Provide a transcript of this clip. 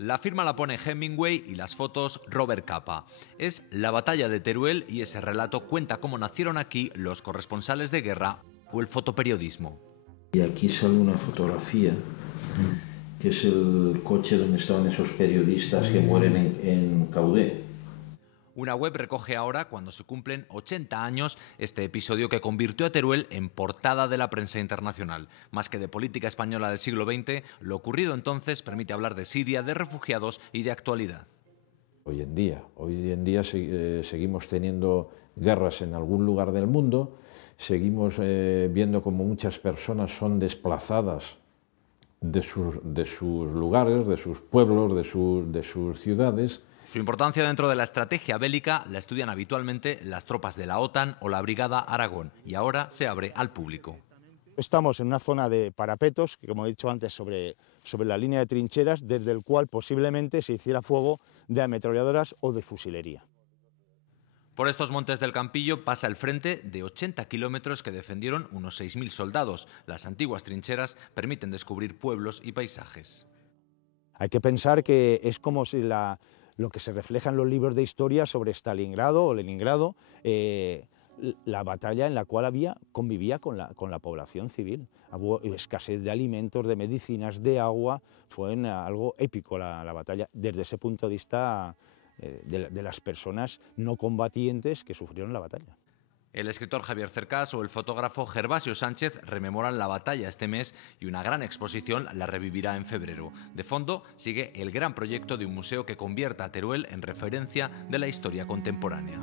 La firma la pone Hemingway y las fotos Robert Capa. Es la batalla de Teruel y ese relato cuenta cómo nacieron aquí los corresponsales de guerra o el fotoperiodismo. Y aquí sale una fotografía, que es el coche donde estaban esos periodistas que mueren en Caudé. Una web recoge ahora, cuando se cumplen 80 años, este episodio que convirtió a Teruel en portada de la prensa internacional. Más que de política española del siglo XX, lo ocurrido entonces permite hablar de Siria, de refugiados y de actualidad. Hoy en día seguimos teniendo guerras en algún lugar del mundo, seguimos viendo como muchas personas son desplazadas de sus lugares, de sus pueblos, de sus ciudades. Su importancia dentro de la estrategia bélica la estudian habitualmente las tropas de la OTAN o la Brigada Aragón, y ahora se abre al público. Estamos en una zona de parapetos, que como he dicho antes, sobre la línea de trincheras, desde el cual posiblemente se hiciera fuego de ametralladoras o de fusilería. Por estos montes del Campillo pasa el frente de 80 kilómetros que defendieron unos 6.000 soldados. Las antiguas trincheras permiten descubrir pueblos y paisajes. Hay que pensar que es como si lo que se refleja en los libros de historia sobre Stalingrado o Leningrado, la batalla en la cual convivía con la población civil. Hubo escasez de alimentos, de medicinas, de agua, fue algo épico la batalla desde ese punto de vista de las personas no combatientes que sufrieron la batalla. El escritor Javier Cercas o el fotógrafo Gervasio Sánchez rememoran la batalla este mes y una gran exposición la revivirá en febrero. De fondo sigue el gran proyecto de un museo que convierta a Teruel en referencia de la historia contemporánea.